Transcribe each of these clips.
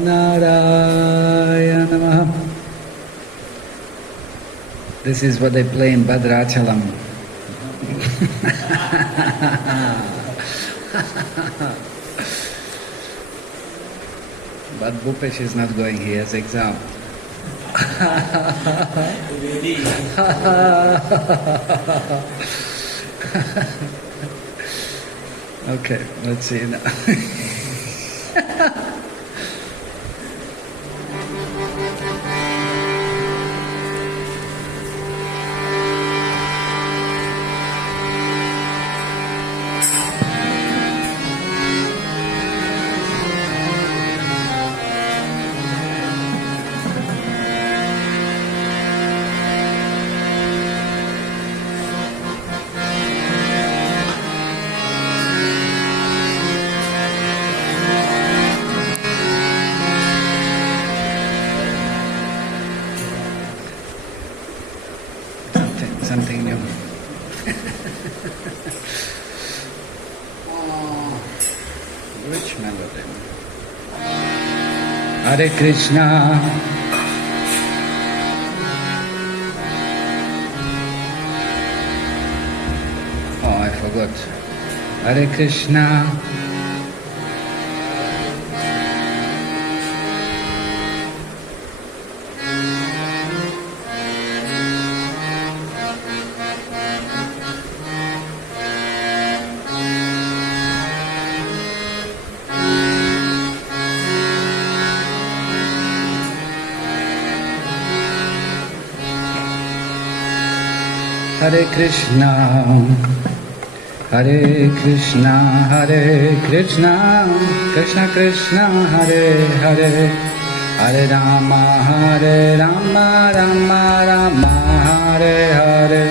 Narayana Namaha. This is what they play in Bhadrachalam. But Bhupesh is not going, he has exam. Okay, let's see now. Something new. Oh, rich melody. Hare Krishna. Oh, I forgot. Hare Krishna. Hare Krishna, Hare Krishna, Hare Krishna, Krishna Krishna, Hare Hare, Hare Rama, Hare Rama, Rama Rama, Hare Hare.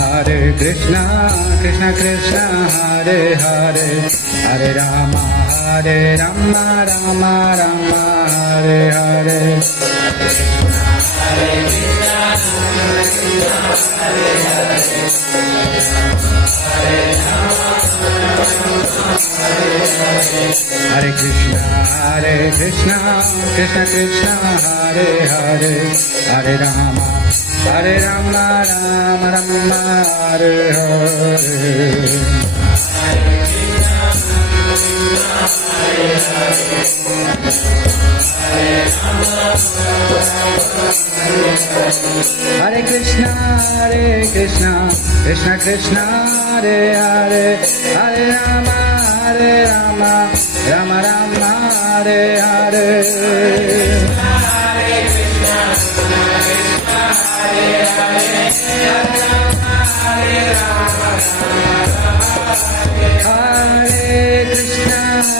Hare Krishna, Krishna Krishna, Hare Hare, Hare Rama, Hare Rama, Rama Hare Hare. Hare Krishna, Krishna Krishna, Hare Hare, Hare Rama, Hare Rama, Rama Rama, Hare Hare. Hare Krishna, Krishna Krishna, Hare Hare, Hare Rama, Hare Rama, Rama Rama, Hare Hare. Hare Krishna, Krishna Krishna, Hare Hare, Hare Rama, Hare Rama, Rama Rama, Hare Hare.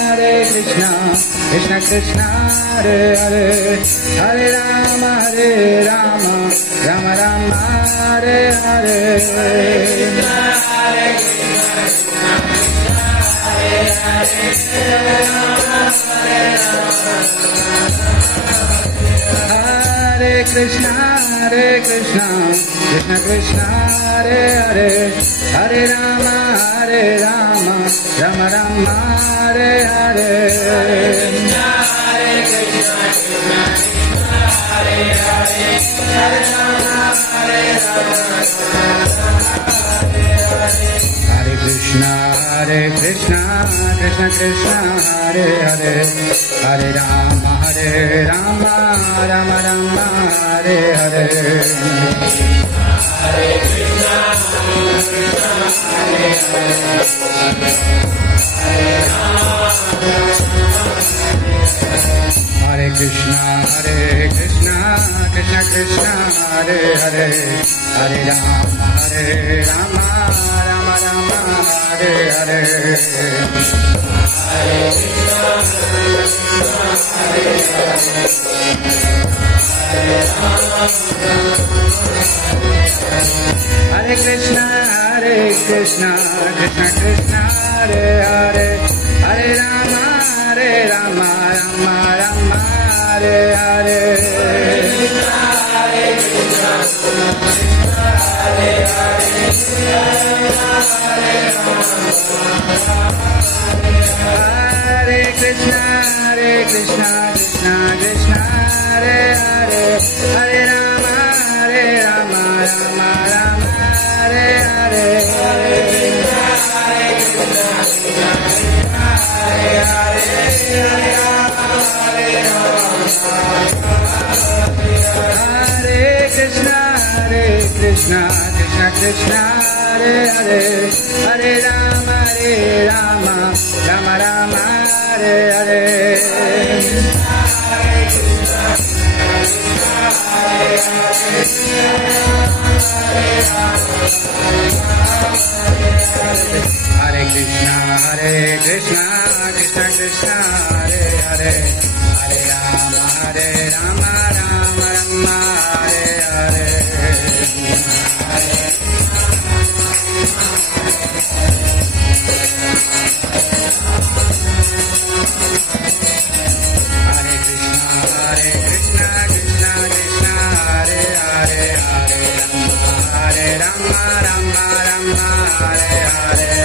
Hare Krishna, Krishna Krishna, Hare Hare, Hare Rama, Rama Rama, Hare Hare. Krishna, Krishna, Hare Hare, Hare Rama, Rama Rama, Hare Hare. Hare Krishna, Krishna Krishna, Hare Hare, Hare Rama, Rama Rama, Hare Hare. Hare Krishna, Krishna Krishna, Hare Hare, Hare Rama, Rama Rama, Hare Hare. Hare Krishna, Krishna Krishna Krishna Hare Hare Hare Rama Rama Rama Hare Hare Hare Krishna Krishna Krishna Hare Hare Hare Rama Rama Rama Hare Hare Hare Krishna Krishna Krishna Hare Hare Hare Rama Rama Rama Hare Hare Hare Krishna Krishna Krishna Hare Hare Hare Rama Rama Rama Hare Hare Hare Krishna Krishna Krishna Hare Hare Hare Rama Rama Rama Hare Hare Hare Krishna Krishna Krishna Hare Hare Hare Rama Rama Hare Hare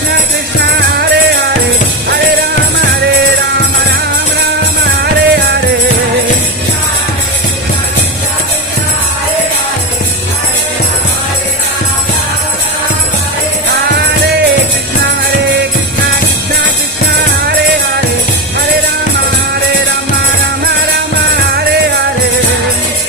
Krishna Krishna Hare Hare Hare Rama Rama Rama Hare Hare Hare Krishna Krishna Krishna Hare Hare Hare Rama Rama Rama Hare Hare Hare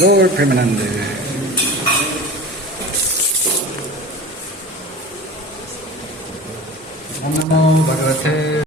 गौर प्रेमानंद। ओम नमो भगवते